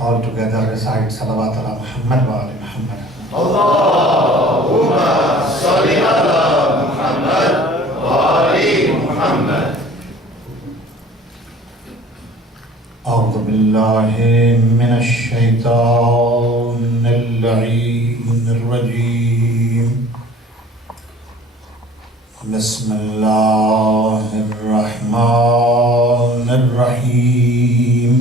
all together recite Salawat ala Muhammad wa ali Muhammad. Allahumma salli ala Muhammad wa ali Muhammad. أعوذ بالله من الشيطان اللعين الرجيم. بسم الله الرحمن الرحيم.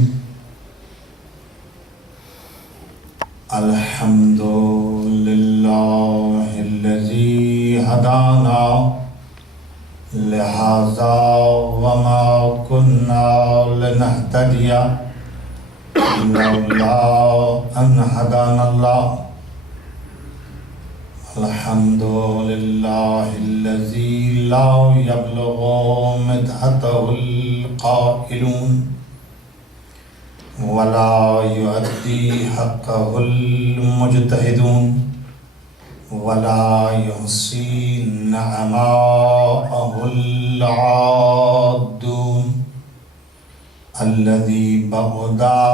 الحمد لله الذي هدانا لهذا وما كنا لنهتدي لولا أن هدانا الله. الحمد لله الذي لا يبلغ مدحته القائلون ولا يؤدي حقه المجتهدون ولا يحصي نعماءه العادون. الذي بعدا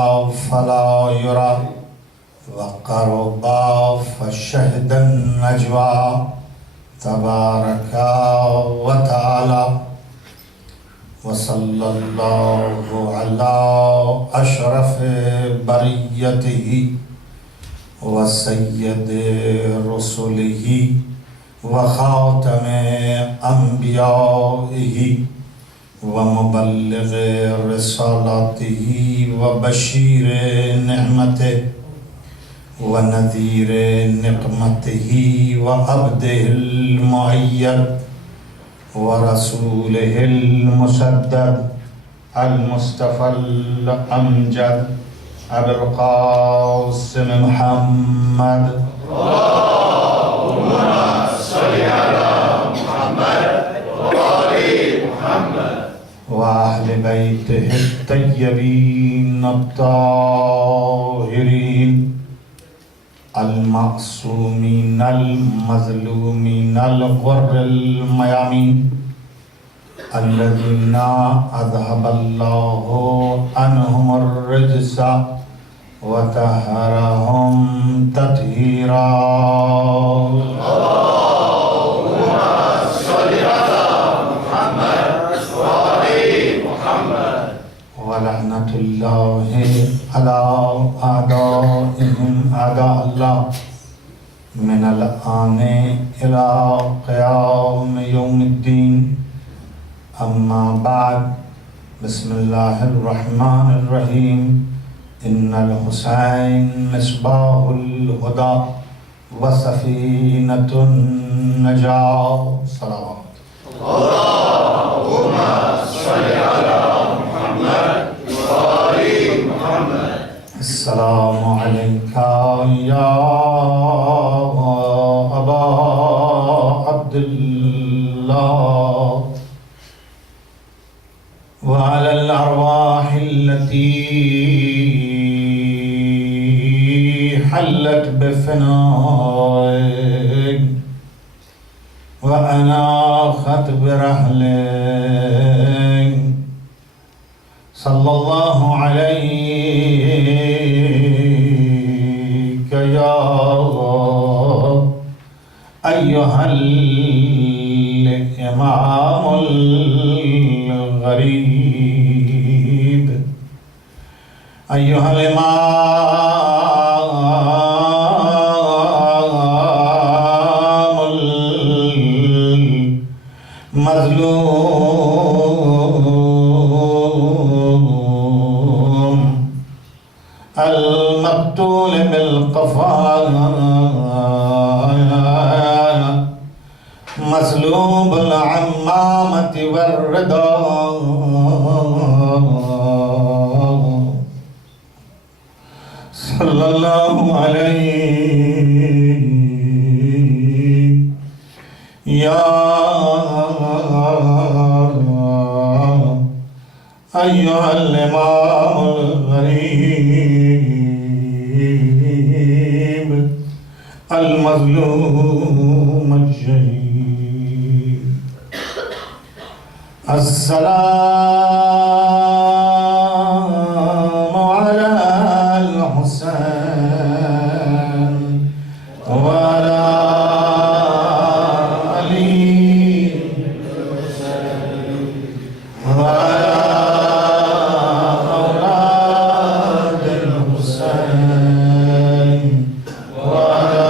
فلا يرى وقربا فشهد النجوى تبارك وتعالى. وصلى الله على أشرف بريته وسيد رسله وخاتم أنبيائه ومبلغ رسالاته وبشير نعمته ونذير نقمته وعبده المؤيد ورسوله المسدد المصطفى الأمجد أبي القاسم محمد. اللهم صل على محمد وآل محمد وأهل بيته الطيبين الطاهرين المعصومين المظلومين الغر الميامين الذين أذهب الله عنهم الرجس وطهرهم تطهيرا. اللهم صل على محمد وآل محمد. ولعنة الله على أعدائهم أعداء الله من الآن إلى قيام يوم الدين. أما بعد، بسم الله الرحمن الرحيم. إن الحسين مصباح الهدى وسفينة النجاة. صلوات. اللهم صل على محمد وآل محمد. السلام عليك يا أبا عبد الله وعلى الأرواح التي حلت بفنائك وأناخت برحلك. صلى الله عليك يا أيها الإمام الغريب. أيها الإمام المظلوم المقتول بالقفايا مسلوب العمامة والرضا. صلى الله عليه يا أيها الإمام الغريب المظلوم الشهيد. السلام على الحسين وعلى علي وعلى أولاد الحسين وعلى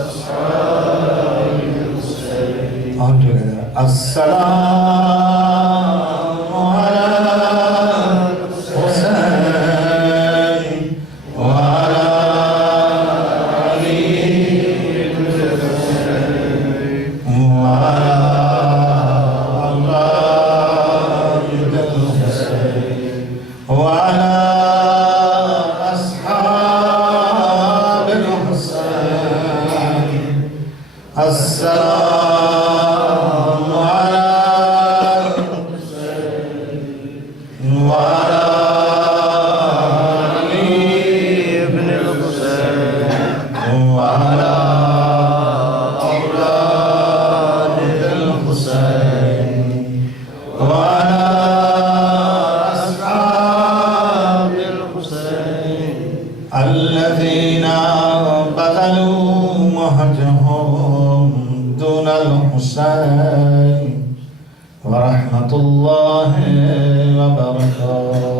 أصحاب الحسين. All together. السلام على الحسين وعلى علي وعلى أولاد الحسين وعلى أصحاب الحسين. السلام على الحسين وعلى علي بن الحسين وعلى أولاد الحسين وعلى أصحاب الحسين الذين بذلوا مهجهم دون الحسين ورحمة الله وبركاته.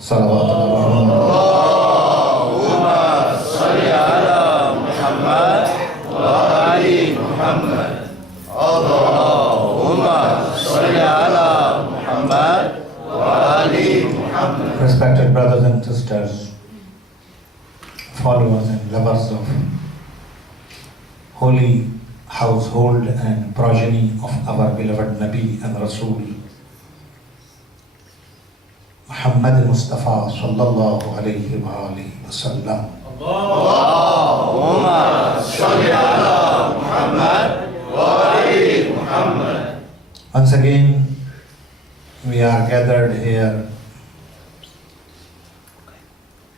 صلوات الله. اللهم صل على محمد وآل محمد. اللهم صل على محمد وآل محمد. Respected brothers and sisters, followers and lovers of holy household and progeny of our beloved Nabi and Rasul Muhammad Mustafa sallallahu alayhi wa alihi wa sallam. اللهم صل على محمد وآل محمد. Once again, we are gathered here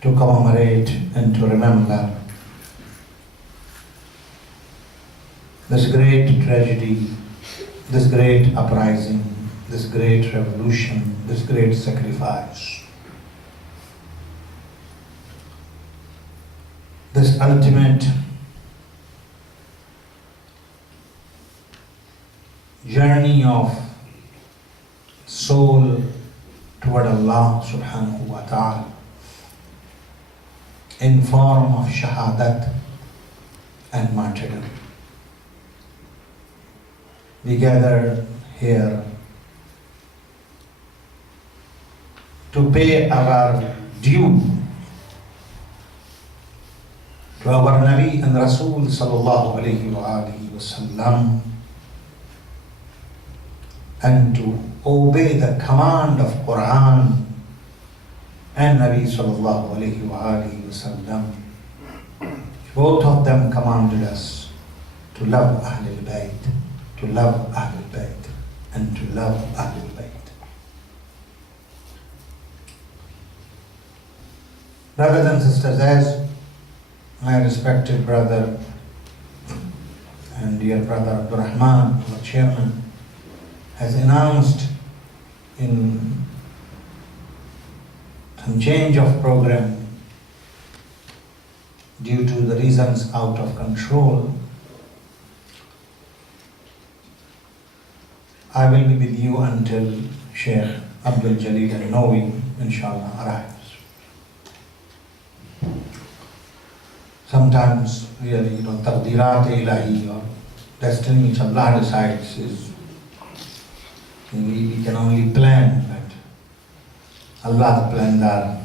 to commemorate and to remember this great tragedy, this great uprising, this great revolution, this great sacrifice, this ultimate journey of soul toward Allah subhanahu wa ta'ala in form of shahadat and martyrdom. We gather here to pay our due to our Nabi and Rasul sallallahu alayhi wa alihi wa sallam, and to obey the command of Quran and Nabi sallallahu alayhi wa alihi wa sallam. Both of them commanded us to love Ahlul Bayt, to love Ahlul Bayt, and to love Ahlul Bayt. Brothers and sisters, as my respected brother and dear brother Abdul Rahman, our chairman, has announced in some change of program due to the reasons out of control, I will be with you until Sheikh Abdul Jalil al-Nawi, inshallah, arrives. Sometimes really, taqdirat ilahi or destiny which Allah decides is, we can only plan, but Allah's plans are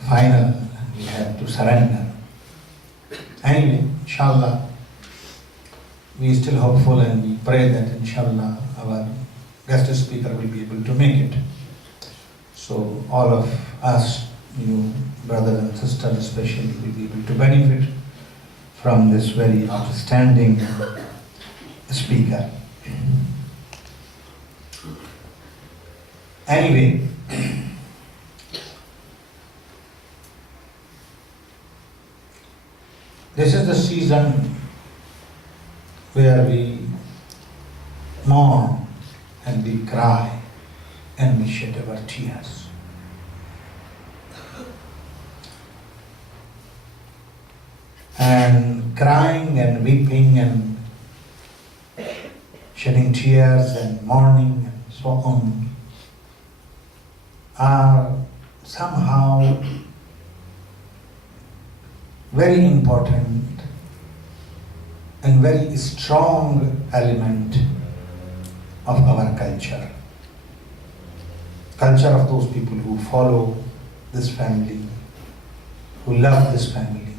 final, we have to surrender. Anyway, inshallah, we are still hopeful and we pray that inshallah our guest speaker will be able to make it. So all of us, you brothers and sisters especially, will be able to benefit from this very outstanding speaker. Anyway, this is the season where we mourn and we cry and we shed our tears. And crying and weeping and shedding tears and mourning and so on are somehow very important and very strong element of our culture. Culture of those people who follow this family, who love this family,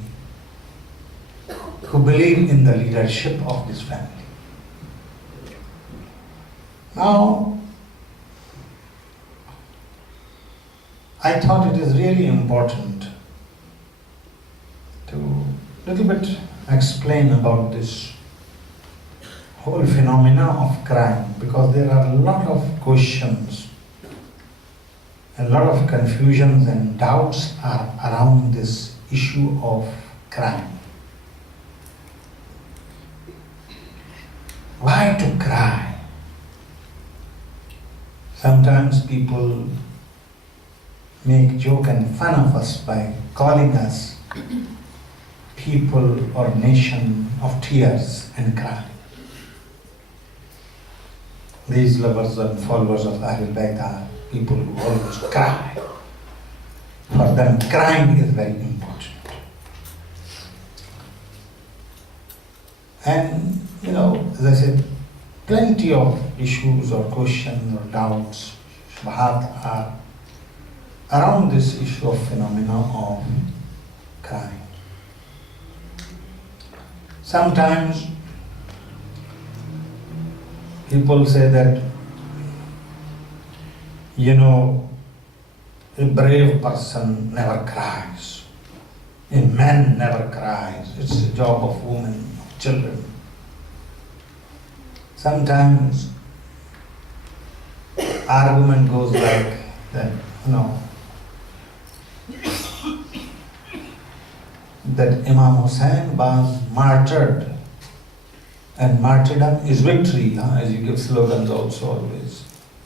who believe in the leadership of this family. Now, I thought it is really important to little bit explain about this whole phenomena of crime, because there are a lot of questions, a lot of confusions and doubts are around this issue of crime. Why to cry? Sometimes people make joke and fun of us by calling us people or nation of tears and cry. These lovers and followers of Ahlul Bayt are people who always cry. For them, crying is very important. And, as I said, plenty of issues or questions or doubts, shubhat are around this issue of phenomena of crime. Sometimes people say that, a brave person never cries, a man never cries, it's the job of women, of children. Sometimes argument goes like that, that Imam Hussain was martyred, and martyrdom is victory, as you give slogans also always,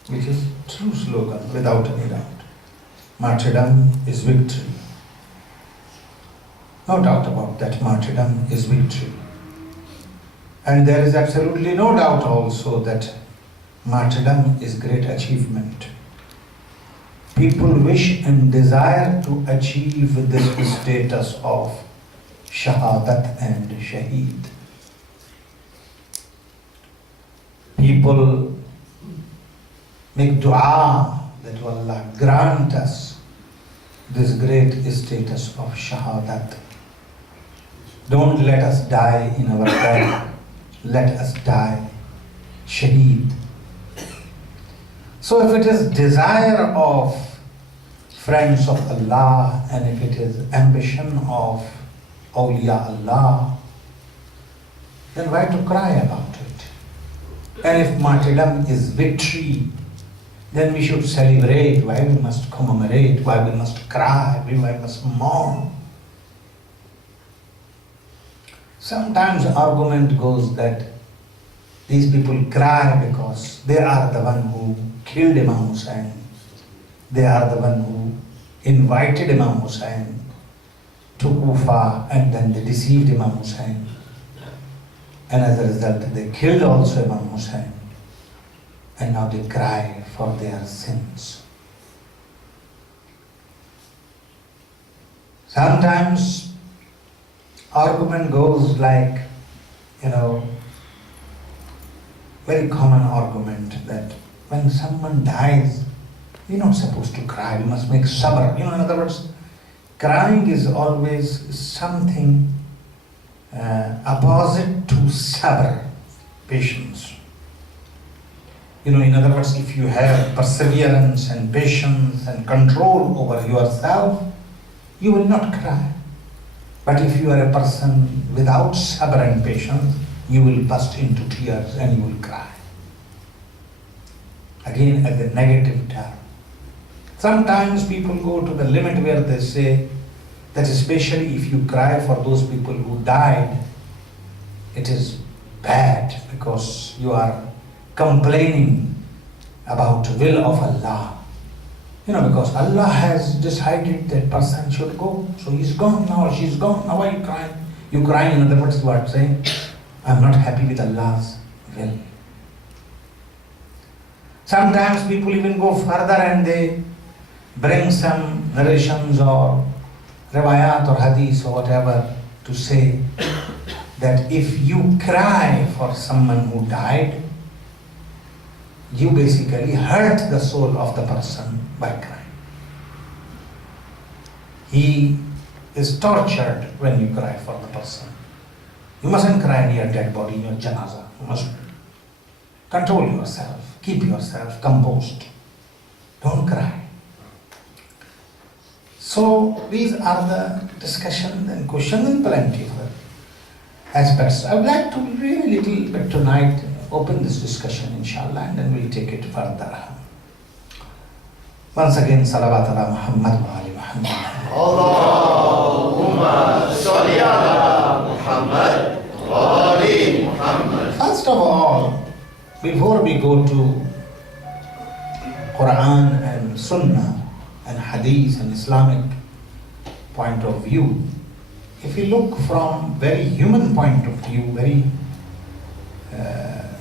which is true slogan without any doubt. Martyrdom is victory. No doubt about that, martyrdom is victory. And there is absolutely no doubt also that martyrdom is great achievement. People wish and desire to achieve this status of shahadat and shaheed. People make dua that Allah grant us this great status of shahadat. Don't let us die in our bed. Let us die shaheed. So if it is desire of friends of Allah and if it is ambition of awliya Allah, then why to cry about it? And if martyrdom is victory, then we should celebrate. Why we must commemorate? Why we must cry? Why we must mourn? Sometimes argument goes that these people cry because they are the one who killed Imam Hussain. They are the one who invited Imam Hussain to Kufa, and then they deceived Imam Hussain. And as a result, they killed also Imam Hussain. And now they cry for their sins. Sometimes argument goes like, very common argument that when someone dies, we're not supposed to cry, we must make sabr. In other words, crying is always something opposite to sabr, patience. In other words, if you have perseverance and patience and control over yourself, you will not cry. But if you are a person without sabr and patience, you will burst into tears and you will cry. Again, as a negative term. Sometimes people go to the limit where they say that especially if you cry for those people who died, it is bad because you are complaining about will of Allah. Because Allah has decided that person should go. So he's gone now, or she's gone. Now why are you crying? You crying, in other words, you are saying, I'm not happy with Allah's will. Sometimes people even go further and they bring some narrations or riwayat or hadith or whatever to say that if you cry for someone who died, you basically hurt the soul of the person by crying. He is tortured when you cry for the person. You mustn't cry near dead body, in your janaza. You must control yourself, keep yourself composed. Don't cry. So these are the discussions and questions and plenty of aspects. I would like to really little bit tonight open this discussion, inshallah, and then we'll take it further. Once again, salawat ala Muhammad wa ali Muhammad. Allahumma salli ala Muhammad wa ali Muhammad. First of all, before we go to Quran and Sunnah and Hadith and Islamic point of view, if you look from very human point of view, very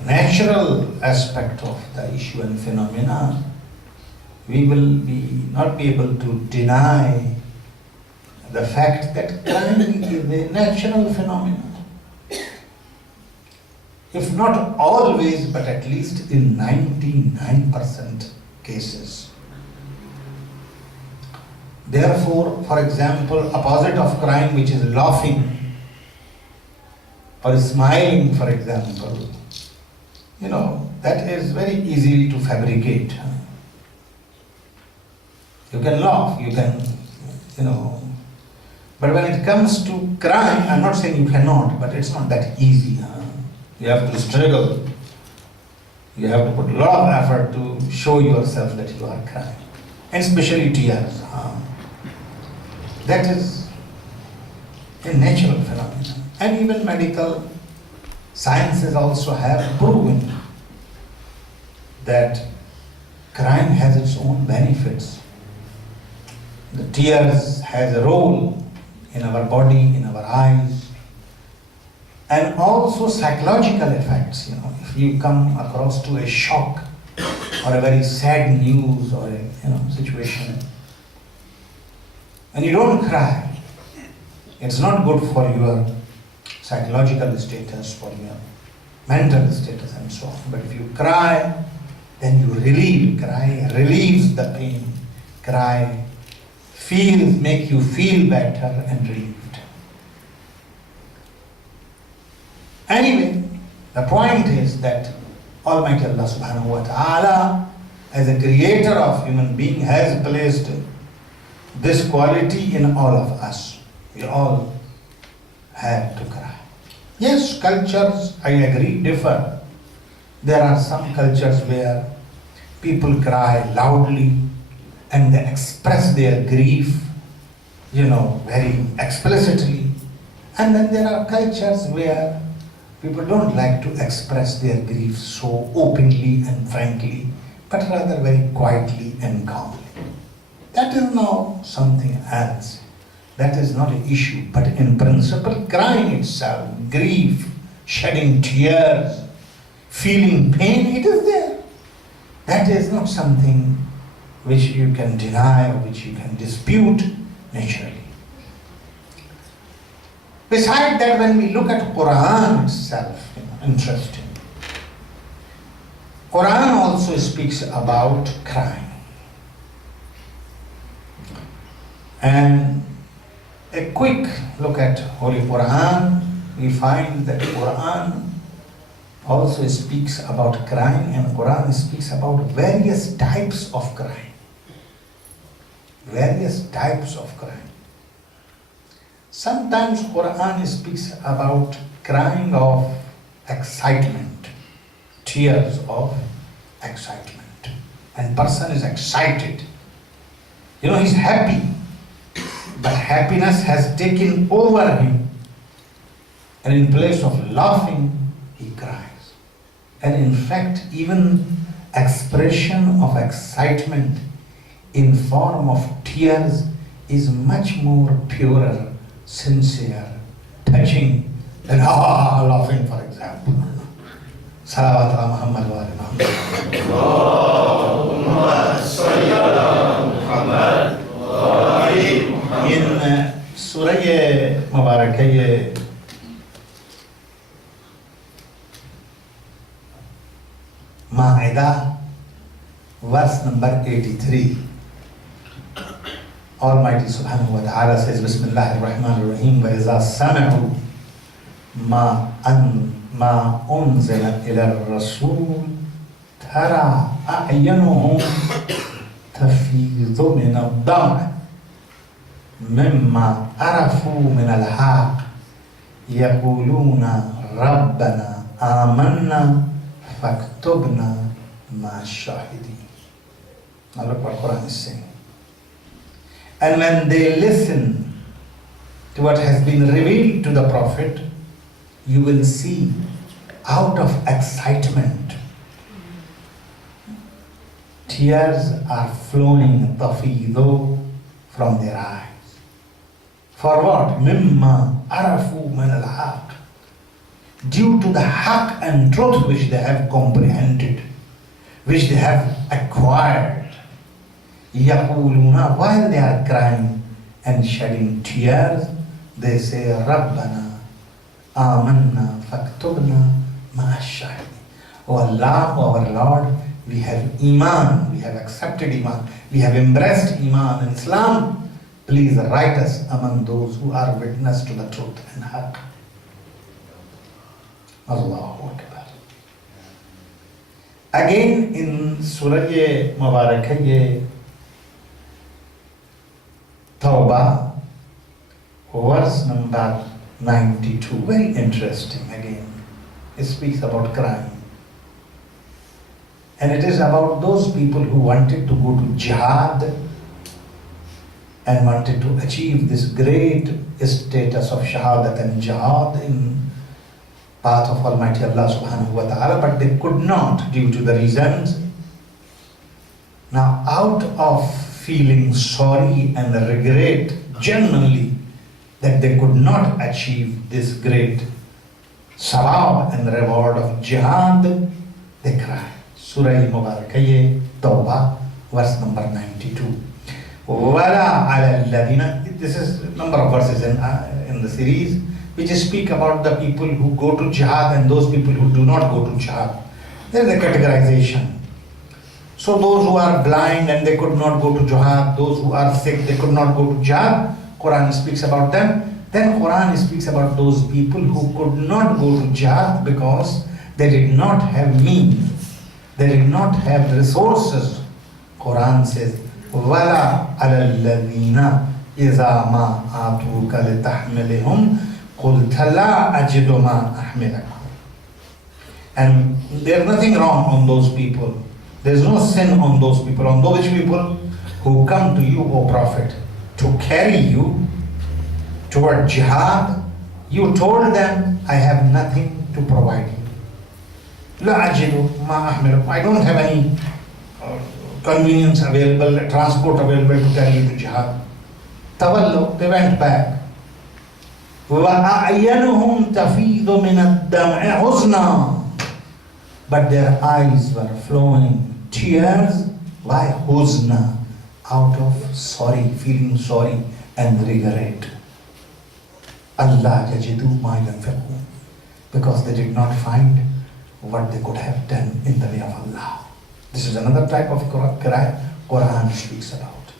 natural aspect of the issue and phenomena, we will not be able to deny the fact that crime is a natural phenomenon. If not always, but at least in 99% cases. Therefore, for example, opposite of crime, which is laughing or smiling, for example, that is very easy to fabricate. You can laugh, you can, but when it comes to crime, I'm not saying you cannot, but it's not that easy. You have to struggle. You have to put a lot of effort to show yourself that you are crying, and especially tears. That is a natural phenomenon. And even medical sciences also have proven that crime has its own benefits. The tears has a role in our body, in our eyes, and also psychological effects. If you come across to a shock or a very sad news or a situation, and you don't cry, it's not good for your psychological status, for your mental status and so on. But if you cry, then you relieve. Cry relieves the pain. Cry make you feel better and relieved. Anyway, the point is that Almighty Allah subhanahu wa ta'ala, as a creator of human being, has placed this quality in all of us. We all have to cry. Yes, cultures, I agree, differ. There are some cultures where people cry loudly and they express their grief, very explicitly. And then there are cultures where people don't like to express their grief so openly and frankly, but rather very quietly and calmly. That is now something else. That is not an issue, but in principle, crying itself, grief, shedding tears, feeling pain, it is there. That is not something which you can deny or which you can dispute naturally. Besides that, when we look at Quran itself, interesting. Quran also speaks about crying. And a quick look at Holy Quran, we find that Quran also speaks about crying, and Quran speaks about various types of crying. Various types of crying. Sometimes Quran speaks about crying of excitement, tears of excitement. And person is excited. He's happy, but happiness has taken over him. And in place of laughing, he cries. And in fact, even expression of excitement in form of tears is much more purer, sincere, touching than laughing, for example. Salawat ala Muhammad wa ala Muhammad. Allahumma salli ala Muhammad wa ali Muhammad. In Surah Mubarakah Ma'idah, verse number 83, Almighty Subhanahu wa Ta'ala says, Bismillahir Rahmanir Rahim, wa iza sami'u ma unzila ila ar-rasul tara a'yanuhum tafidu min ad-dam' mimma arafu min al-haq yaquluna rabbana amanna faktubna ma'ash-shahidin. Now look what Quran is saying. And when they listen to what has been revealed to the Prophet, you will see out of excitement, tears are flowing tafidu from their eyes. For what? Mimma arafu min al-haq. Due to the haqq and truth which they have comprehended, which they have acquired. Yaquluna, while they are crying and shedding tears, they say, Rabbana amanna faktubna ma'ash-shahidin. O Allah, O our Lord, we have Iman, we have accepted Iman, we have embraced Iman and Islam. Please write us among those who are witness to the truth and haqq. Allahu Akbar. Again in Surah Mubarakah Tawbah, verse number 92, very interesting again. It speaks about crime. And it is about those people who wanted to go to jihad and wanted to achieve this great status of shahadat and jihad in path of Almighty Allah Subhanahu wa Ta'ala, but they could not due to the reasons. Now, out of feeling sorry and regret genuinely that they could not achieve this great sawab and reward of jihad, they cry. Surah Mubarakah Tawbah, verse number 92. Wala ala alladhina. This is a number of verses in the series which speak about the people who go to jihad and those people who do not go to jihad. There is a categorization. So those who are blind and they could not go to jihad, those who are sick, they could not go to jihad, Quran speaks about them. Then Quran speaks about those people who could not go to jihad because they did not have means, they did not have resources. Quran says, وَلَا عَلَى الَّذِينَ إِذَا مَا آتُوكَ لِتَحْمِلِهُمْ قُلْتَ لَا أَجِدُ مَا أَحْمِلَكُمْ. And there is nothing wrong on those people. There is no sin on those people, on those people who come to you, O Prophet, to carry you toward jihad. You told them, I have nothing to provide you. لا أجد ما أحملكم. I don't have any convenience available, transport available to carry you to jihad. تولوا, they went back. وَأَعْيَنُهُمْ تَفِيضُ مِنَ الدَّمْعِ حُزْنًا. But their eyes were flowing tears. Why? Huzna, out of sorry, feeling sorry and regret. Allah yajidu ma yanfiqun, because they did not find what they could have done in the way of Allah. This is another type of cry Quran speaks about.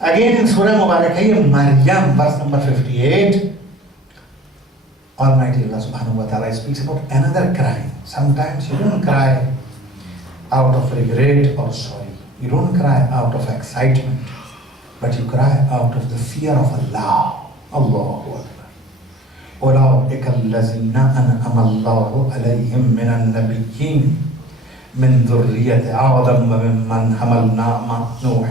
Again in Surah Mubarakah Maryam, verse number 58, Almighty Allah Subhanahu wa Ta'ala speaks about another crying. Sometimes you don't cry out of regret or sorry. You don't cry out of excitement, but you cry out of the fear of Allah. Allahu Akbar. أولئك الذين أنعم الله عليهم من النبيين من ذرية آدم وممن حملنا مع نوح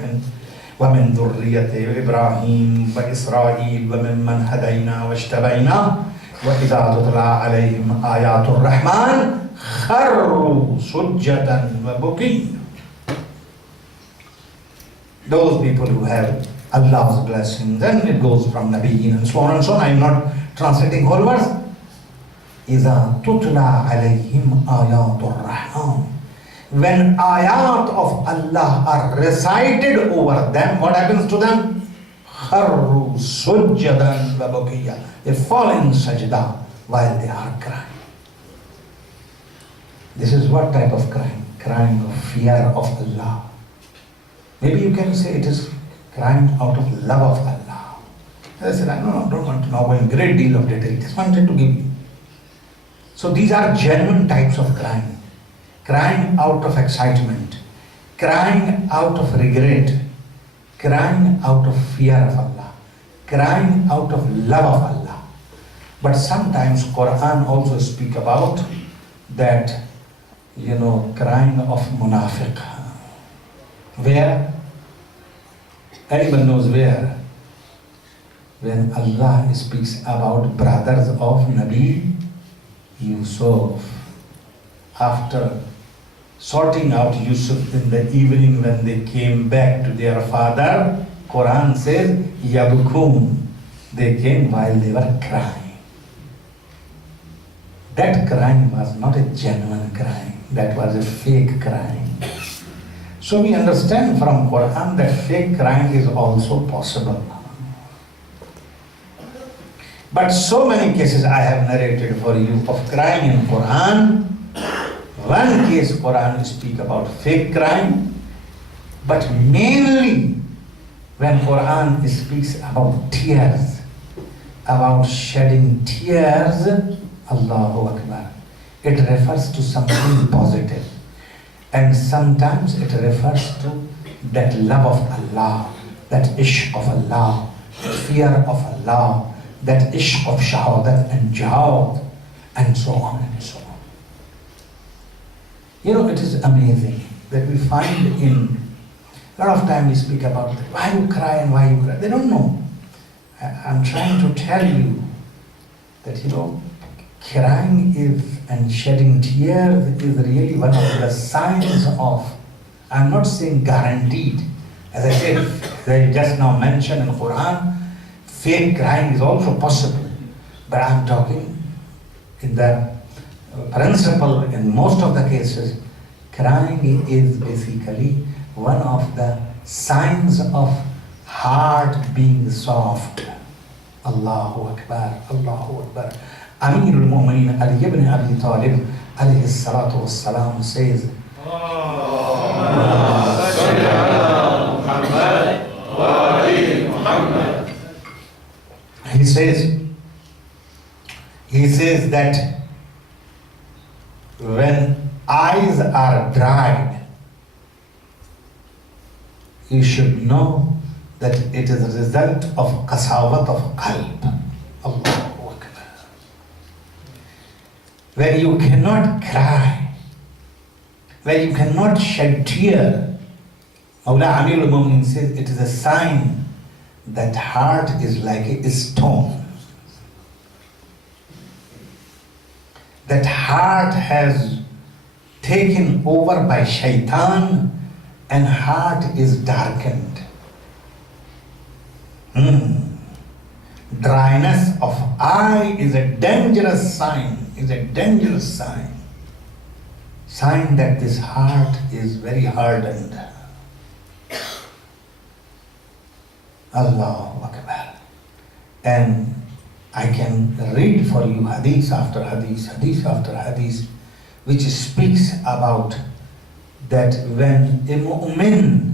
ومن ذرية إبراهيم وإسرائيل وممن هدينا واجتبينا وإذا تتلى عليهم آيات الرحمن خروا سجدا وبكيا. Those people who have Allah's blessing, then it goes from Nabiyyin and so on and so on. I am not translating whole verse. إِذَا تُتْلَى عَلَيْهِمْ آيَاتُ الرَّحْمَنِ. When ayat of Allah are recited over them, what happens to them? خَرُّوا سُجَّدًا وَبُكِيًّا. They fall in sajda while they are crying. This is what type of crying? Crying of fear of Allah. Maybe you can say it is crying out of love of Allah. I said, I don't want to now go in great deal of detail. Just wanted to give you. So these are genuine types of crying. Crying out of excitement, crying out of regret, crying out of fear of Allah, crying out of love of Allah. But sometimes Quran also speak about that, crying of munafiq. Where? Anyone knows where? When Allah speaks about brothers of Nabi Yusuf. After sorting out Yusuf in the evening when they came back to their father, Quran says, Yabukun. They came while they were crying. That crying was not a genuine crying. That was a fake crying. So we understand from Quran that fake crying is also possible. But so many cases I have narrated for you of crying in Quran. One case Quran speak about fake crying, but mainly when Quran speaks about tears, about shedding tears, Allahu Akbar, it refers to something positive. And sometimes it refers to that love of Allah, that ishq of Allah, that fear of Allah, that ishq of shahadat and jihad, and so on and so on. It is amazing that we find in a lot of time we speak about why you cry and why you cry. They don't know. I'm trying to tell you that, crying is and shedding tears is really one of the signs of, I'm not saying guaranteed. As I said, they just now mentioned in Quran, fake crying is also possible. But I'm talking in the principle, in most of the cases, crying is basically one of the signs of heart being soft. Allahu Akbar, Allahu Akbar. Amir al-Mu'mineen Ali ibn Abi Talib alayhi salatu wassalam says, he says that when eyes are dried, you should know that it is a result of qasawat of qalb. Allahu Akbar. When you cannot cry, when you cannot shed tear, Mawla Amir al-Mu'mineen says it is a sign that heart is like a stone. That heart has taken over by shaitan and heart is darkened. Dryness of eye is a dangerous sign, sign that this heart is very hardened. Allahu Akbar. And I can read for you hadith after hadith, hadith after hadith, which speaks about that when a mu'min,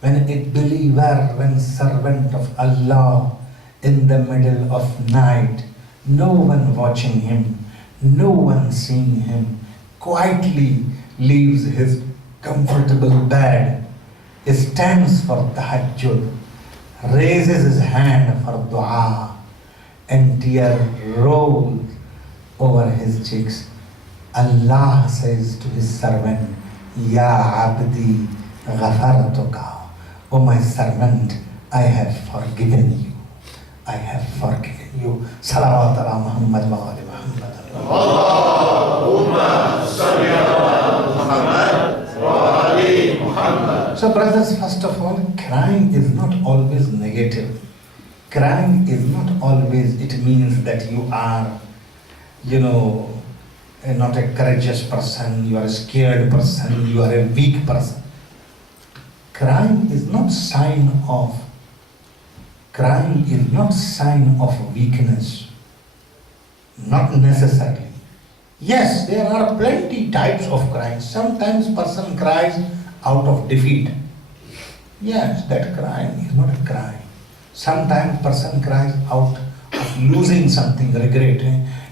when a believer, when servant of Allah in the middle of night, no one watching him, no one seeing him, quietly leaves his comfortable bed, stands for tahajjud, raises his hand for dua, and tear rolls over his cheeks. Allah says to his servant, Ya abdi ghafartuka. O my servant, I have forgiven you. I have forgiven you. Salawat ala Muhammad wa ali Muhammad. Allahumma salli ala Muhammad wa ali Muhammad. So brothers, first of all, crying is not always negative. Crying is not always, it means that you are, not a courageous person, you are a scared person, you are a weak person. Crying is not sign of weakness. Not necessarily. Yes, there are plenty types of crying. Sometimes person cries out of defeat. Yes, that crying is not a cry. Sometimes person cries out of losing something, regret.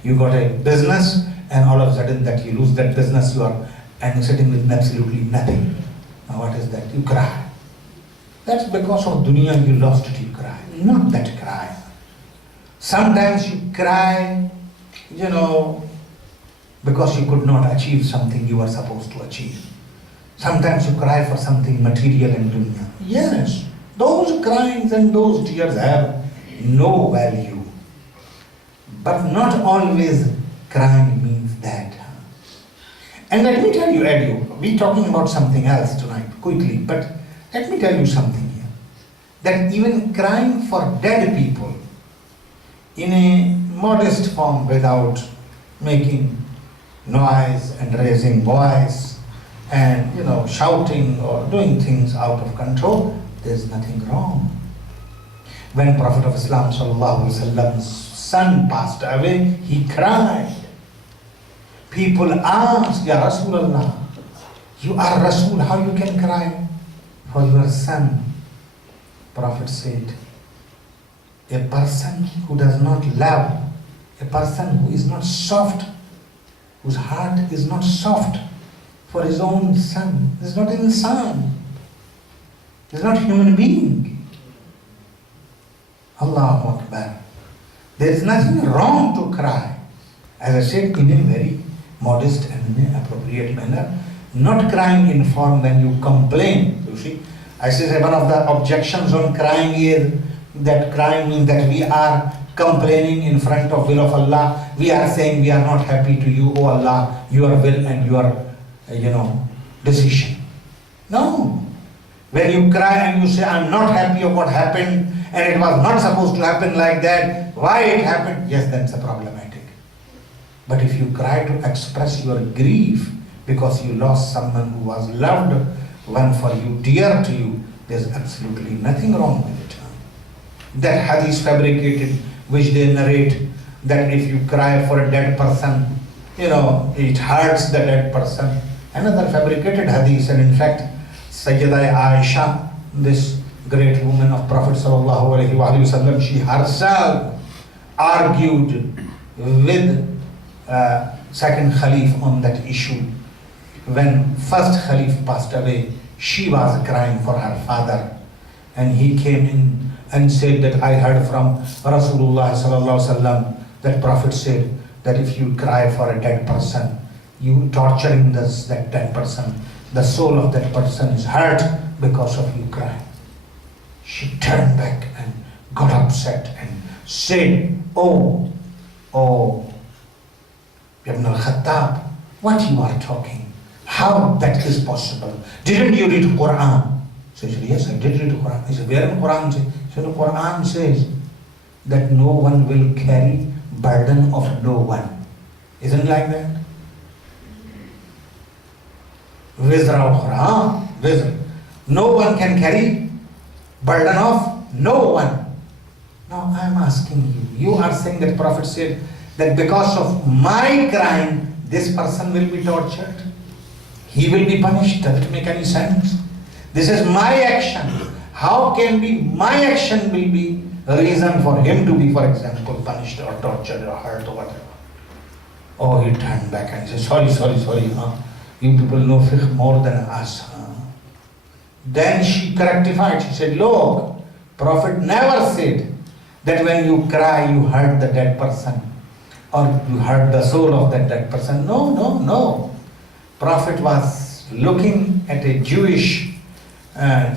You got a business and all of a sudden that you lose that business, you are and sitting with absolutely nothing. Now what is that? You cry. That's because of dunya you lost it, you cry. Not that cry. Sometimes you cry, because you could not achieve something you were supposed to achieve. Sometimes you cry for something material in dunya. Yes, those cryings and those tears have no value. But not always crying means that. And let me tell you, Edu, we're talking about something else tonight, quickly, but let me tell you something here. That even crying for dead people in a modest form without making noise and raising voice and shouting or doing things out of control, there's nothing wrong. When Prophet of Islam sallallahu alaihi wasallam's son passed away, he cried. People asked, Ya Rasulullah, you are Rasul, how you can cry for your son? Prophet said, a person who does not love, a person who is not soft, whose heart is not soft for his own son, is not insan, is not human being. Allahu Akbar. There is nothing wrong to cry. As I said, in a very modest and in an appropriate manner, not crying in form when you complain. You see, I say one of the objections on crying is that crying means that we are complaining in front of will of Allah. We are saying we are not happy to you, oh Allah, your will and your, decision. No. When you cry and you say, I'm not happy of what happened and it was not supposed to happen like that, why it happened? Yes, that's a problematic. But if you cry to express your grief because you lost someone who was loved, one for you, dear to you, there's absolutely nothing wrong with it. That hadith fabricated, which they narrate, that if you cry for a dead person, it hurts the dead person. Another fabricated hadith, and in fact, Sayyida Aisha, this great woman of Prophet sallallahu alaihi wasallam, she herself argued with second Khalif on that issue. When first Khalif passed away, she was crying for her father, and he came in and said that I heard from Rasulullah sallallahu alaihi wasallam that Prophet said that if you cry for a dead person, you torturing that dead person, the soul of that person is hurt because of you crying. She turned back and got upset and said, Oh, Ibn al-Khattab, what you are talking? How that is possible? Didn't you read Quran? So he said, yes, I did read Quran. He said, where in Quran? So the Quran says that no one will carry burden of no one. Isn't it like that? Wizra ukhra, wizra. No one can carry burden of no one. Now I am asking you, you are saying that Prophet said that because of my crime, this person will be tortured. He will be punished. Does it make any sense? This is my action. How can be my action will be a reason for him to be, for example, punished or tortured or hurt or whatever? Oh, he turned back and said, sorry. You people know fiqh more than us. Then she correctified. She said, look, Prophet never said that when you cry, you hurt the dead person or you hurt the soul of that dead person. No. Prophet was looking at a Jewish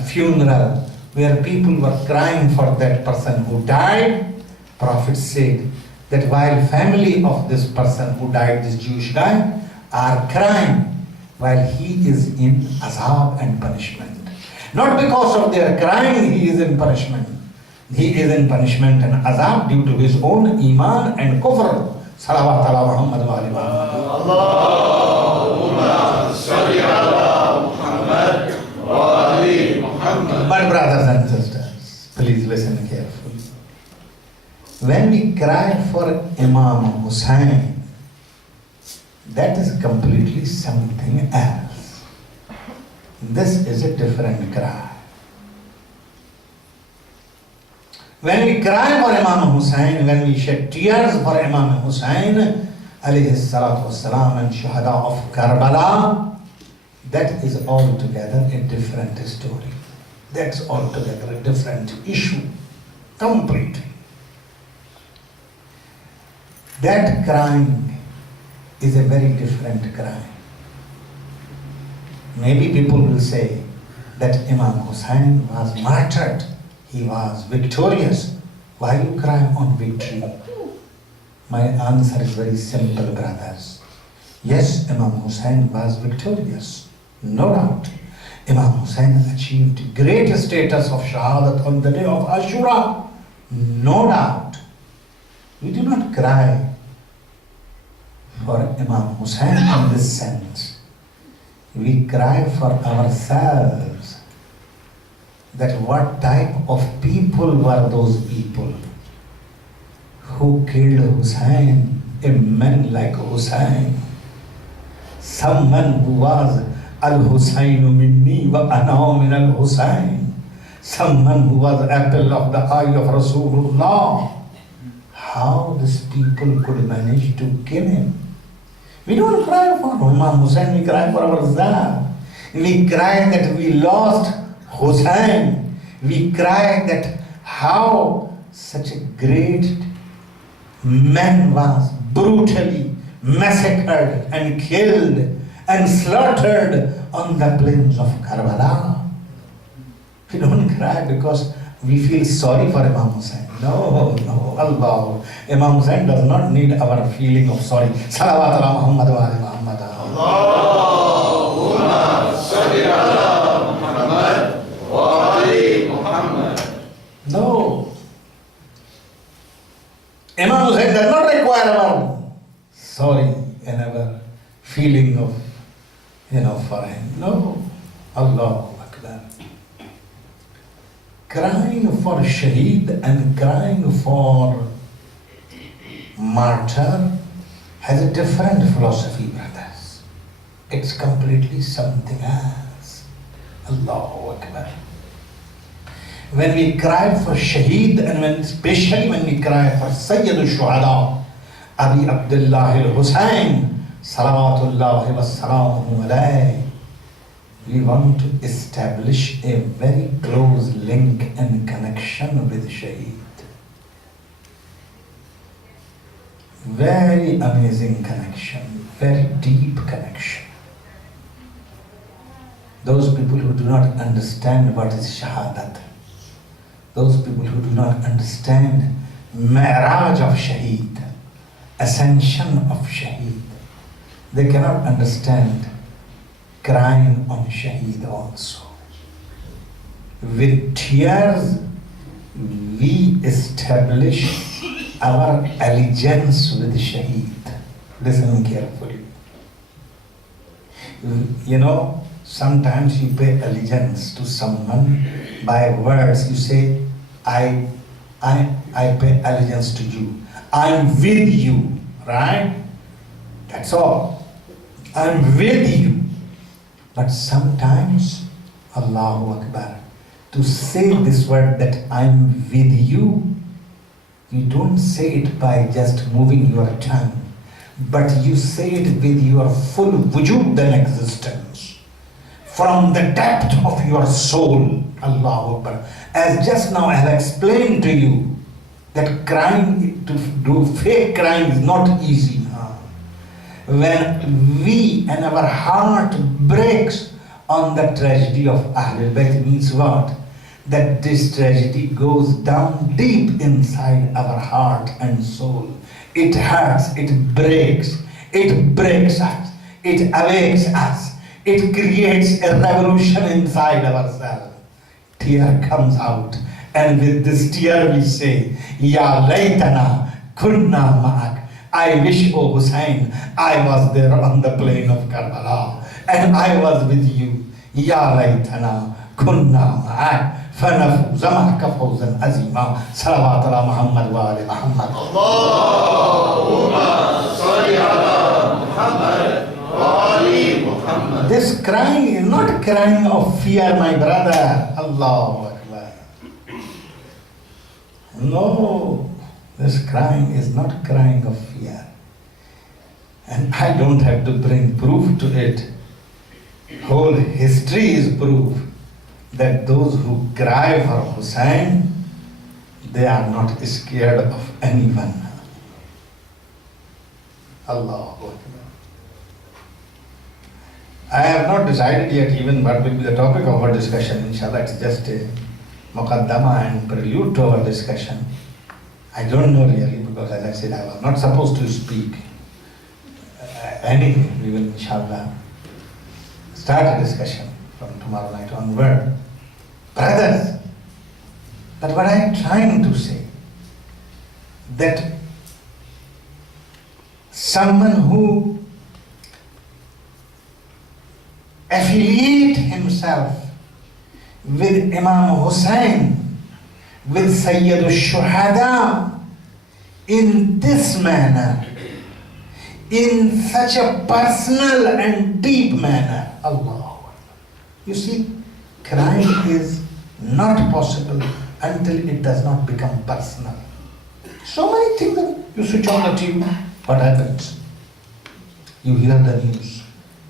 funeral where people were crying for that person who died. Prophet said that while family of this person who died, this Jewish guy, are crying while he is in azab and punishment. Not because of their crying he is in punishment. He is in punishment and azab due to his own iman and kufr. Salawat ala Muhammad wa ali Muhammad. Allahumma salli ala Muhammad wa ali Muhammad. My brothers and sisters, please listen carefully. When we cry for Imam Hussain, that is completely something else. This is a different cry. When we cry for Imam Hussain, when we shed tears for Imam Hussain, alayhi salatu wassalam, and Shuhada of Karbala, that is altogether a different story. That's altogether a different issue, completely. That crying is a very different cry. Maybe people will say that Imam Hussain was martyred, he was victorious. Why you cry on victory? My answer is very simple, brothers. Yes, Imam Hussain was victorious, no doubt. Imam Hussain achieved great status of Shahadat on the day of Ashura, no doubt. We do not cry for Imam Hussain in this sense. We cry for ourselves, that what type of people were those people who killed Hussain, a man like Hussain, someone who was Al-Hussainu minni wa ana min al-Hussain, someone who was apple of the eye of Rasulullah. How these people could manage to kill him? We don't cry for Imam Hussain, we cry for ourselves. We cry that we lost Hussain. We cry that how such a great man was brutally massacred and killed and slaughtered on the plains of Karbala. We don't cry because we feel sorry for Imam Hussain. No, Allah. Imam Hussain does not need our feeling of sorry. Salawat ala Muhammad wa ali Muhammad. Allahumma salli ala Muhammad wa ali Muhammad. No. Imam Hussain does not require our sorry and our feeling of, for him. No. Allahu Akbar. Crying for Shaheed and crying for martyr has a different philosophy, brothers. It's completely something else. Allahu Akbar. When we cry for Shaheed and especially when we cry for Syed al-Shuhada, Abi Abdullah al-Hussain, salawatullahi wa salamuhu alayhi, we want to establish a very close link and connection with Shaheed. Very amazing connection, very deep connection. Those people who do not understand what is Shahadat, those people who do not understand Mi'raj of Shaheed, ascension of Shaheed, they cannot understand crying on Shaheed also. With tears, we establish our allegiance with Shaheed. Listen carefully. Sometimes you pay allegiance to someone by words. You say, I pay allegiance to you. I'm with you, right? That's all. I'm with you. But sometimes, Allahu Akbar, to say this word that I'm with you, you don't say it by just moving your tongue, but you say it with your full wujud and existence. From the depth of your soul, Allahu Akbar. As just now I have explained to you, that crying, to do fake crying is not easy. When we and our heart breaks on the tragedy of Ahlul Bayt, means what? That this tragedy goes down deep inside our heart and soul. It hurts, it breaks us. it awakes us, it creates a revolution inside ourselves. Tear comes out, and with this tear we say, Ya laytana kunna ma'ak. I wish, O Hussein, I was there on the plain of Karbala, and I was with you. Ya laytana kunna ma'ak. فنفوز معك فوزا عظيما صلوات على محمد وآل محمد اللهم صل على محمد وآل محمد. This crying is not crying of fear, my brother. Allahu Akbar. No, this crying is not crying of fear. And I don't have to bring proof to it. Whole history is proof that those who cry for Hussein, they are not scared of anyone. Allahu Akbar. I have not decided yet even what will be the topic of our discussion. Inshallah, it's just a muqaddama and prelude to our discussion. I don't know really, because as I said, I was not supposed to speak anything. We will inshallah start a discussion from tomorrow night onward. Brothers, but what I am trying to say, that someone who affiliate himself with Imam Hussein, with Sayyid al-Shuhada, in this manner, in such a personal and deep manner, Allah. You see, crying is not possible until it does not become personal. So many things, you switch on the TV, what happens? You hear the news,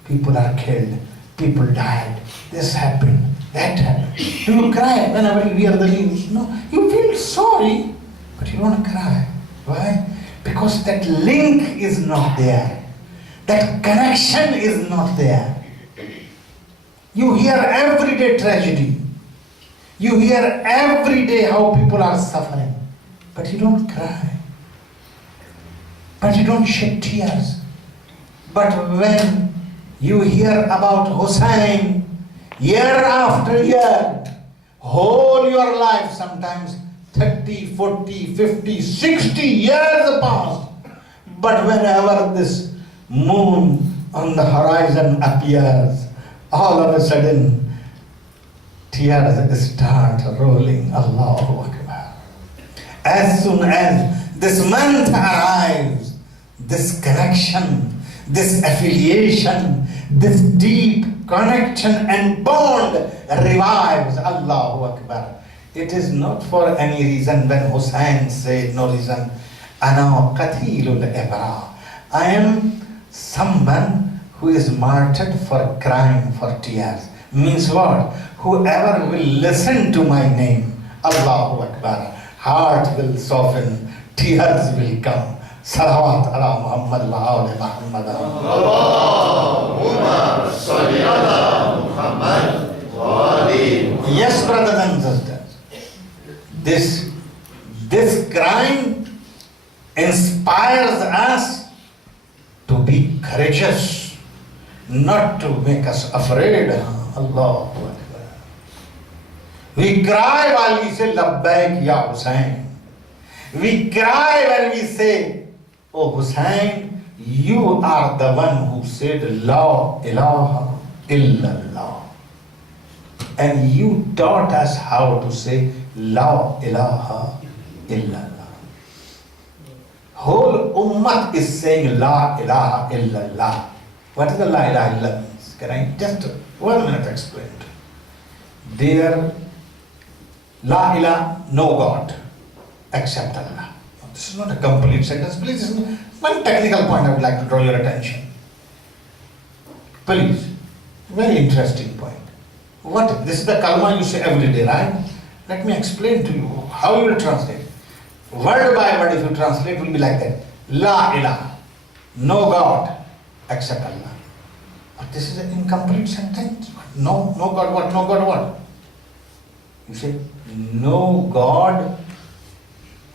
people are killed, people died, this happened, that happened. Do you cry whenever you hear the news? No, you feel sorry, but you don't cry. Why? Because that link is not there. That connection is not there. You hear everyday tragedy. You hear every day how people are suffering. But you don't cry. But you don't shed tears. But when you hear about Hussein, year after year, whole your life, sometimes 30, 40, 50, 60 years past. But whenever this moon on the horizon appears, all of a sudden, tears start rolling. Allahu Akbar. As soon as this month arrives, this connection, this affiliation, this deep connection and bond revives. Allahu Akbar. It is not for any reason when Hussein said, no reason, Ana qatilul ibra. I am someone who is martyred for crying for tears. Means what? Whoever will listen to my name, Allahu Akbar, heart will soften, tears will come. Salawat ala Muhammad wa ala Muhammad. Allahumma salli ala Muhammad wa ali Muhammad. Yes, brothers and sisters, this crying inspires us to be courageous, not to make us afraid. Allahu Akbar. We cry while we say, Labbaik ya Hussein. We cry when we say, Oh Hussein, you are the one who said, La ilaha illallah. And you taught us how to say, La ilaha illallah. Whole ummah is saying La ilaha illallah. What is the La ilaha illallah means? Can I just 1 minute explain to you? There, La ilaha, no God, except Allah. This is not a complete sentence. Please, this is one technical point I would like to draw your attention. Please, very interesting point. What? This is the kalma you say every day, right? Let me explain to you how you will translate. Word by word, if you translate, will be like that. La ilaha, no God except Allah. But this is an incomplete sentence. No God what? No God what? You say, no God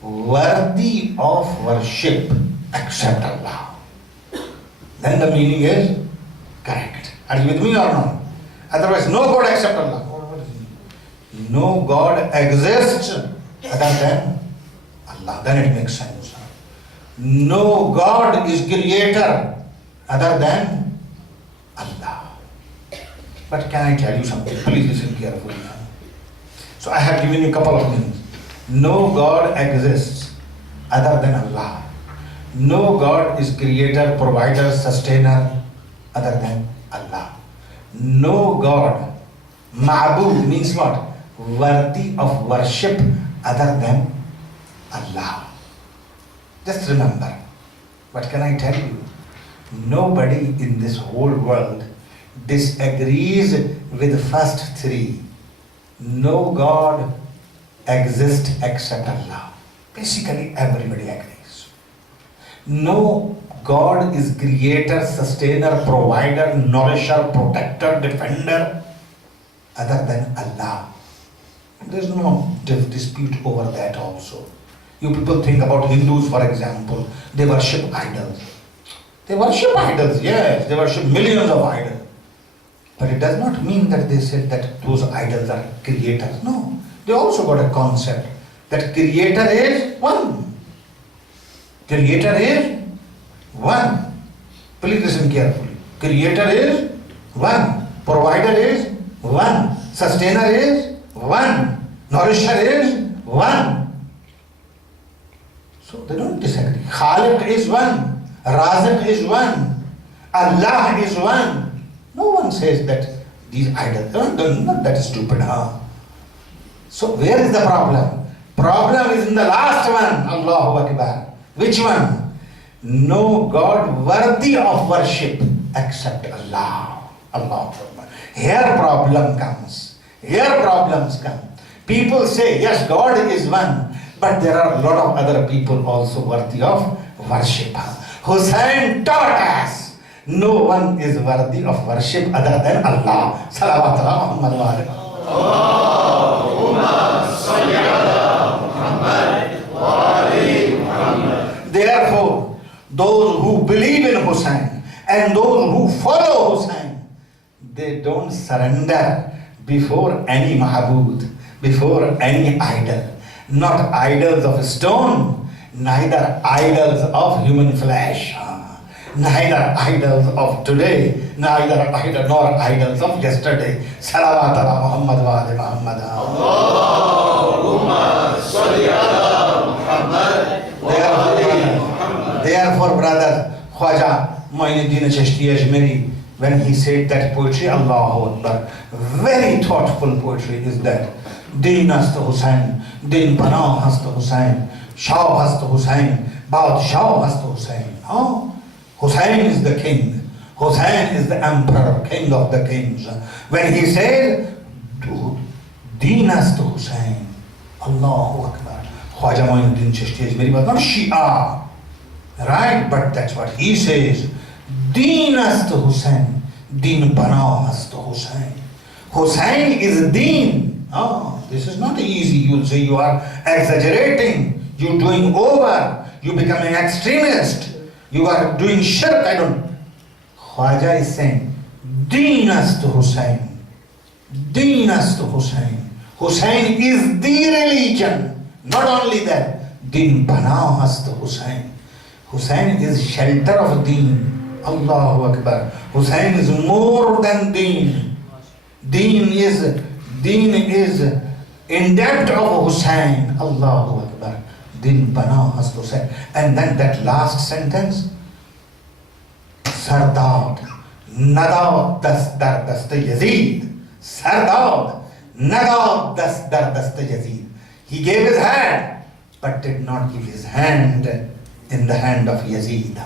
worthy of worship except Allah. Then the meaning is, Correct. Are you with me or not? Otherwise, no God except Allah. What is it? No God exists other than Allah. Then it makes sense. No God is creator other than Allah. But can I tell you something? Please listen carefully. So I have given you a couple of things. No God exists other than Allah. No God is creator, provider, sustainer other than Allah. No God, ma'bud means what? Worthy of worship other than Allah. Just remember, what can I tell you? Nobody in this whole world disagrees with the first three. No God exists except Allah. Basically, everybody agrees. No God is creator, sustainer, provider, nourisher, protector, defender other than Allah. There's no dispute over that also. You people think about Hindus, for example. They worship idols. They worship idols, yes. They worship millions of idols. But it does not mean that they said that those idols are creators. No. They also got a concept that creator is one. Creator is one. Please listen carefully. Creator is one. Provider is one. Sustainer is one. Nourisher is one. So they don't disagree. Khaliq is one. Raziq is one. Allah is one. No one says that these idols, not that stupid, huh? So where is the problem? Problem is in the last one. Allahu Akbar. Which one? No God worthy of worship except Allah. Allahu Akbar. Here problem comes. Here problems come. People say, yes, God is one, but there are a lot of other people also worthy of worship. Hussain taught us, no one is worthy of worship other than Allah. Salawatullah Muhammad wa alihi. Allahumma salli ala Muhammad wa ali Muhammad. Therefore, those who believe in Hussain and those who follow Hussain, they don't surrender before any ma'bud, before any idol. Not idols of stone, neither idols of human flesh, neither idols of today, neither nor idols of yesterday. Salawat ala Muhammad wa ali Muhammad. Allahumma salli ala Muhammad. Therefore, brother Khwaja Muinuddin Chishti Ajmeri, when he said that poetry, Allahu Akbar, very thoughtful poetry is that. Din hast Hussain, din panah hast Hussain, Shah hast Hussain, Badshah hast Hussain. Hussain is the king. Hussain is the emperor, king of the kings. When he said, Din hast Hussain, Allahu Akbar. Khwaja Muinuddin Chishti Ajmeri was not Shia, right? But that's what he says. Din hast Hussain, din panah hast Hussain. Hussain is Deen. This is not easy. You'll say you are exaggerating, you're doing over, you become an extremist, you are doing shirk. Khwaja is saying, Deen hast Hussain. Deen hast Hussain. Hussain is the religion. Not only that, Din panah hast Hussain. Hussain is shelter of Deen. Allahu Akbar. Hussain is more than Deen. Deen is in depth of Hussain. Allahu Akbar. Din panah hast Hussain. And then that last sentence, Sardad, Nadad das dar dast Yazid. Sardad, Nadad das dar dast Yazid. He gave his hand, but did not give his hand in the hand of Yazid.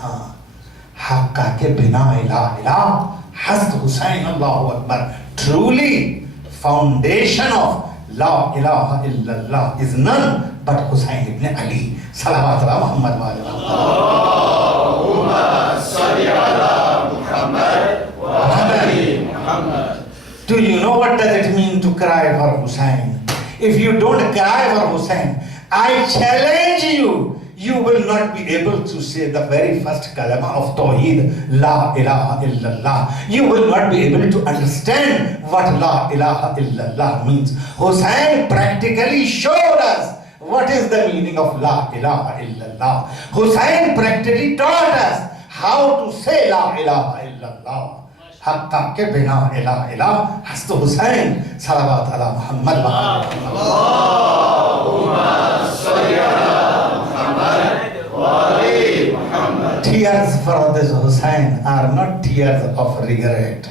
Haqqa ke bina ilah ilah hast Hussain. Allahu Akbar. Truly, foundation of La ilaha illallah is none but Hussain ibn Ali. Salawat ala Muhammad wa ali Allahumma salli ala Muhammad wa ali Muhammad. Do you know what does it mean to cry for Hussain? If you don't cry for Hussain, I challenge you, you will not be able to say the very first kalama of Tawheed, La ilaha illallah. You will not be able to understand what La ilaha illallah means. Hussain practically showed us what is the meaning of La ilaha illallah. Hussain practically taught us how to say La ilaha illallah. Haqqa ke bina ilah ilah Hasta Hussain salawat ala Muhammad wa Allahumma salli ala Muhammad wa ali Muhammad. Tears for this Hussain are not tears of regret.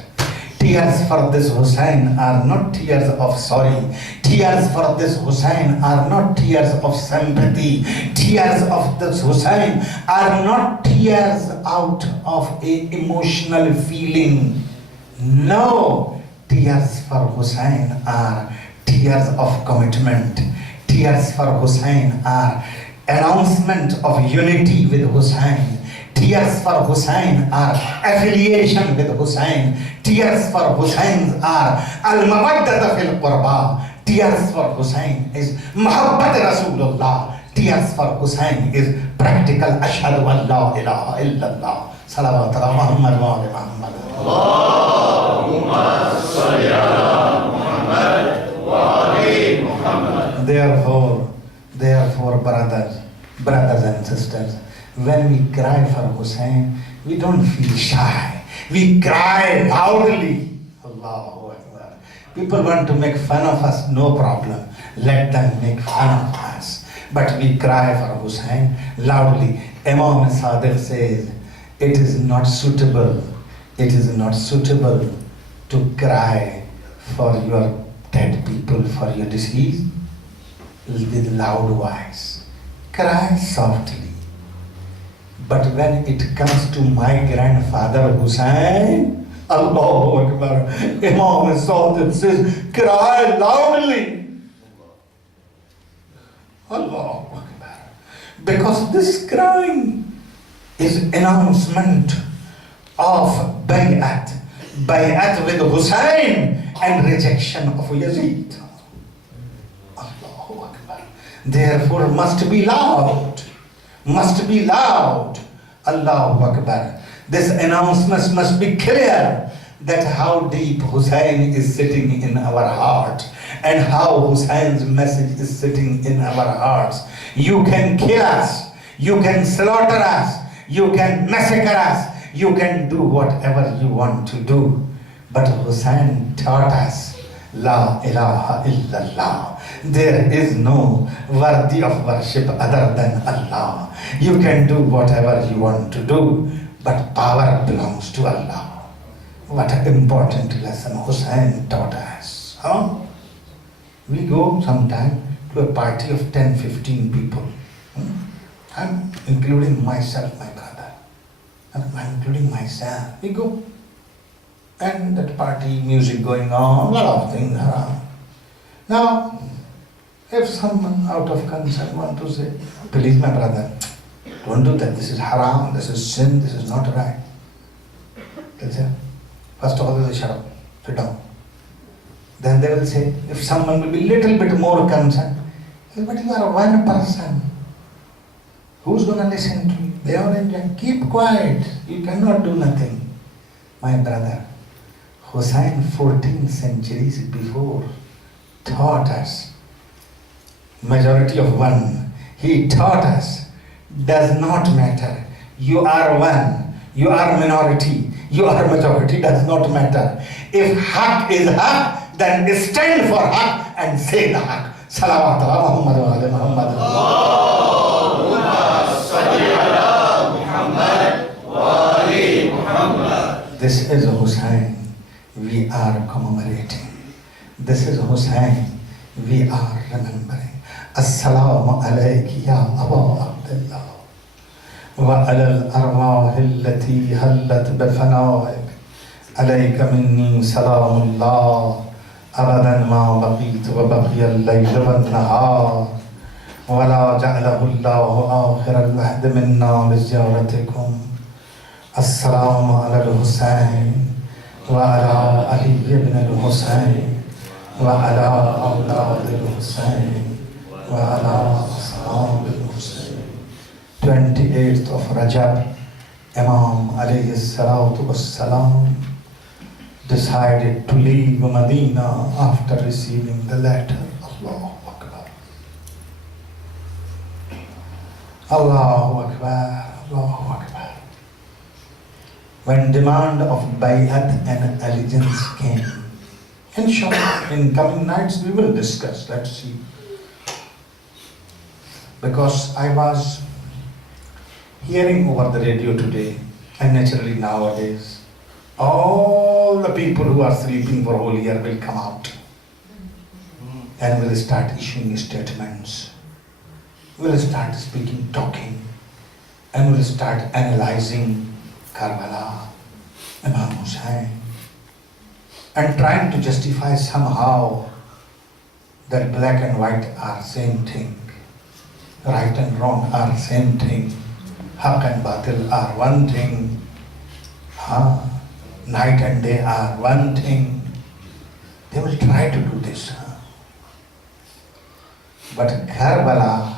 Tears for this Hussain are not tears of sorry. Tears for this Hussain are not tears of sympathy. Tears of this Hussain are not tears out of a emotional feeling. No, tears for Hussain are tears of commitment. Tears for Hussain are announcement of unity with Hussain. Tears for Hussain are affiliation with Hussain. Tears for Hussain are al-mawaddata fil qurba. Tears for Hussain is muhabbat Rasulullah. Tears for Hussain is practical ashhadu an la ilaha illallah. Salawat ala Muhammad wa ali Muhammad. Allahumma salli ala Muhammad wa ali Muhammad. Therefore, brothers and sisters, when we cry for Hussain, we don't feel shy. We cry loudly. Allahu Akbar. People want to make fun of us, no problem. Let them make fun of us. But we cry for Hussain loudly. Imam Sadiq says, it is not suitable to cry for your dead people, for your deceased, with loud voice. Cry softly. But when it comes to my grandfather Hussain, Allahu Akbar, Imam Sadiq says, cry loudly. Allahu Akbar. Because this crying is announcement of bay'at with Hussain and rejection of Yazid. Allahu Akbar. Therefore must be loud. Allahu Akbar. This announcement must be clear that how deep Hussain is sitting in our heart and how Hussain's message is sitting in our hearts. You can kill us, you can slaughter us, you can massacre us, you can do whatever you want to do. But Hussain taught us La ilaha illallah. There is no worthy of worship other than Allah. You can do whatever you want to do, but power belongs to Allah. What an important lesson Hussain taught us. Huh? We go sometime to a party of 10-15 people. I'm including myself, my brother. I'm including myself. We go. And that party, music going on, a lot of things around. Now, if someone out of concern want to say, please my brother, don't do that, this is haram, this is sin, this is not right. They'll say, first of all they say, shut up, sit down. Then they will say, if someone will be little bit more concerned, but you are one person. Who's going to listen to you? They are enjoying. Keep quiet. You cannot do nothing. My brother, Hussain 14 centuries before taught us, majority of one, he taught us, does not matter. You are one, you are minority, you are majority, does not matter. If haq is haq, then stand for haq and say the haq. Salawat ala Muhammad wa ala Muhammad. Allahumma salli ala Muhammad wa ali Muhammad. This is Hussain we are commemorating. This is Hussain we are remembering. Assalamu alayki ya Aba Abdullah wa ala al-arwah allati hallat bifanaik. Alayka minni salamullah abadan ma baqit wa baqiya al-layl wa an-nahar wa la ja'alahu Allahu akhir al-ahd minna bi ziyaratikum. Assalamu ala al-Hussain وعلى علي بن الحسين وعلى أولاد الحسين وعلى أصحاب الحسين 28th of Rajab, Imam alayhi salatu wassalam decided to leave Medina after receiving the letter. Allahu Akbar. Allahu Akbar. Allahu Akbar. When demand of bay'at and allegiance came, inshallah, in coming nights we will discuss, let's see. Because I was hearing over the radio today, and naturally nowadays, all the people who are sleeping for whole year will come out and will start issuing statements, will start speaking, talking, and will start analyzing Karbala, Imam Hussain, and trying to justify somehow that black and white are same thing, right and wrong are same thing, haq and batil are one thing, night and day are one thing. They will try to do this. But Karbala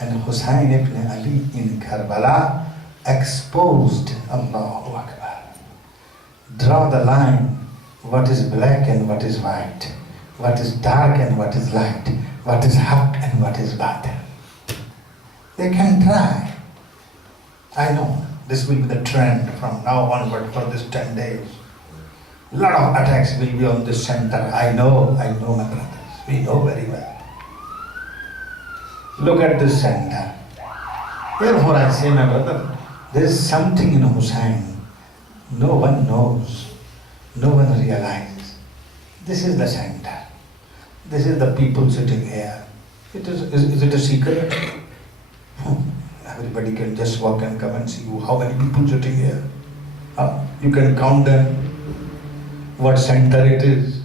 and Hussain ibn Ali in Karbala exposed, Allahu Akbar. Draw the line, what is black and what is white, what is dark and what is light, what is haq and what is batil. They can try. I know this will be the trend from now onward for this 10 days. A lot of attacks will be on this center. I know my brothers. We know very well. Look at this center. Therefore I say, my brother, there is something in Hussain. No one knows. No one realizes. This is the center. This is the people sitting here. Is it a secret? Everybody can just walk and come and see how many people sitting here. You can count them, what center it is,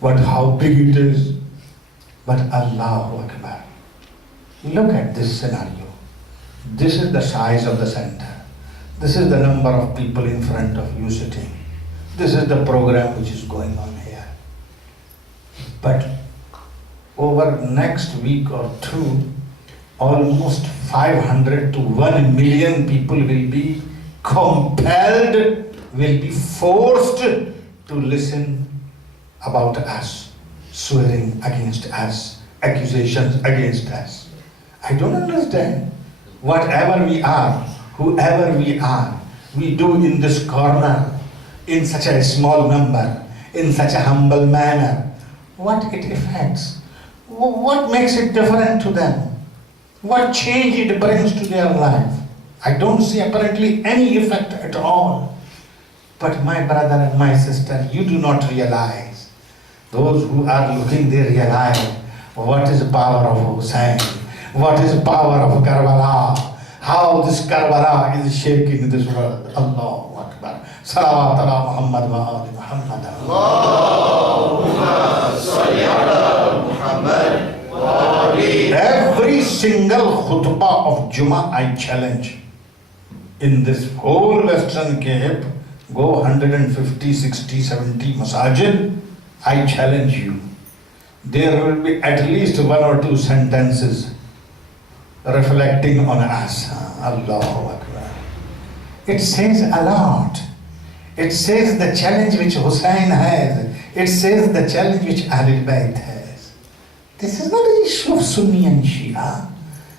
how big it is. But Allahu Akbar. Look at this scenario. This is the size of the center. This is the number of people in front of you sitting. This is the program which is going on here. But over next week or two, almost 500 to 1 million people will be compelled, will be forced to listen about us, swearing against us, accusations against us. I don't understand. Whatever we are, whoever we are, we do in this corner, in such a small number, in such a humble manner. What it affects? What makes it different to them? What change it brings to their life? I don't see apparently any effect at all. But my brother and my sister, you do not realize. Those who are looking, they realize what is the power of Hussain, what is the power of Karbala, how this Karbala is shaking this world. Allahu Akbar. Salawat ala Muhammad wa ali Muhammad. Allahumma salli ala Muhammad. Every single khutbah of Jummah I challenge. In this whole Western Cape, go 150, 60, 70 masajid, I challenge you. There will be at least 1 or 2 sentences reflecting on us. Allahu Akbar. It says a lot. It says the challenge which Hussain has. It says the challenge which Ahlul Bayt has. This is not an issue of Sunni and Shia.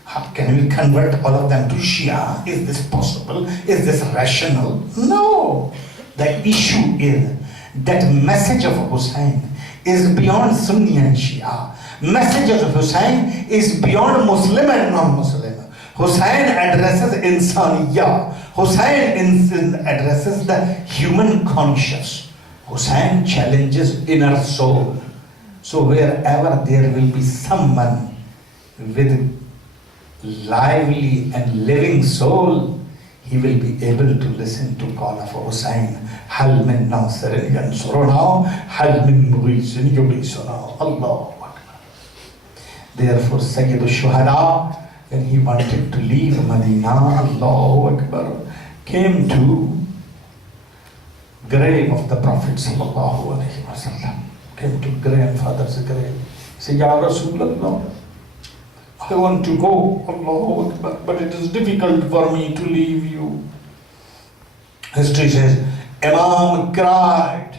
How can we convert all of them to Shia? Is this possible? Is this rational? No. The issue is that message of Hussain is beyond Sunni and Shia. Message of Hussain is beyond Muslim and non-Muslim. Hussain addresses insaniya. Hussain addresses the human conscious. Hussain challenges inner soul. So wherever there will be someone with lively and living soul, he will be able to listen to call of Hussain. Hal min nasirin yansuruna, hal min mughisin yughithuna. Allahu Akbar. Therefore, Sayyid al-Shuhada, when he wanted to leave Medina, Allahu Akbar, came to grave of the Prophet sallallahu alaihi wasallam. Came to grandfather's grave. He said, Ya Rasulullah, I want to go, Allahu Akbar, but it is difficult for me to leave you. History says, Imam cried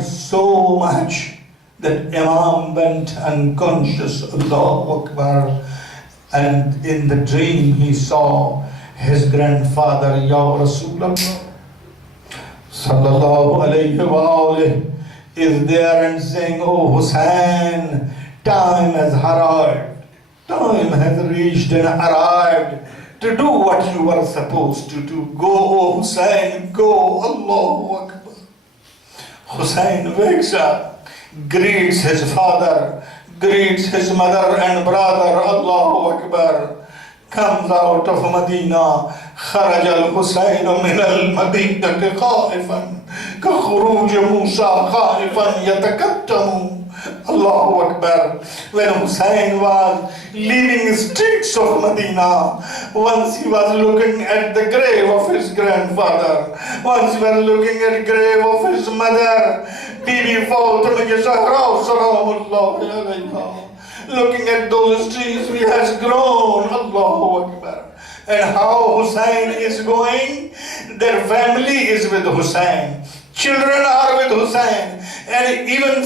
so much that Imam went unconscious, Allahu Akbar. And in the dream he saw his grandfather, Ya Rasulullah, sallallahu alayhi wa alayhi, is there and saying, oh Hussein, time has arrived. Time has reached and arrived to do what you were supposed to do. Go, oh Hussein, go, Allahu Akbar. Hussein wakes up, greets his father, greets his mother and brother, Allahu Akbar. Comes out of Medina, خرج الحسين من المدينة خائفا كخروج موسى خائفا يتكتم. Allahu Akbar. When Hussein was leaving the streets of Medina, once he was looking at the grave of his grandfather, once he was looking at the grave of his mother, Bibi Fatima Zahra Salamullahi alayha, looking at those trees, he has grown, Allahu Akbar. And how Hussein is going, their family is with Hussein. Children are with Hussein. And even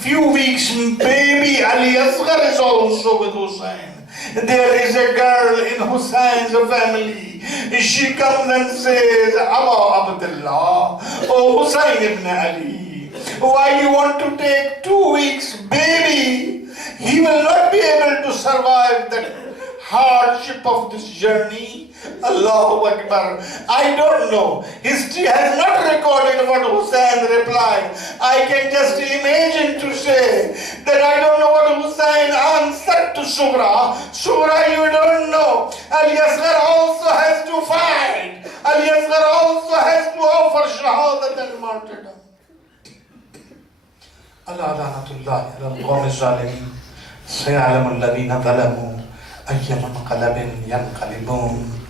few weeks, baby Ali Asghar is also with Hussein. There is a girl in Hussein's family. She comes and says, Aba Abdullah, oh Hussein ibn Ali, why you want to take 2 weeks, baby? He will not be able to survive that hardship of this journey. Allahu Akbar. I don't know. History has not recorded what Hussein replied. I can just imagine to say that I don't know what Hussein answered to Sughra. Sughra, you don't know. Ali Asghar also has to fight. Ali Asghar also has to offer shahadat and martyrdom. Allah la'natullahi ala al-qawmi zalimin. Sayalamu alladhina zalamu ayyama manqalabin yanqalibun.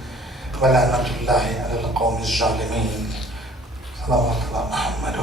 ولعنة الله على القوم الظالمين. صلوات الله محمد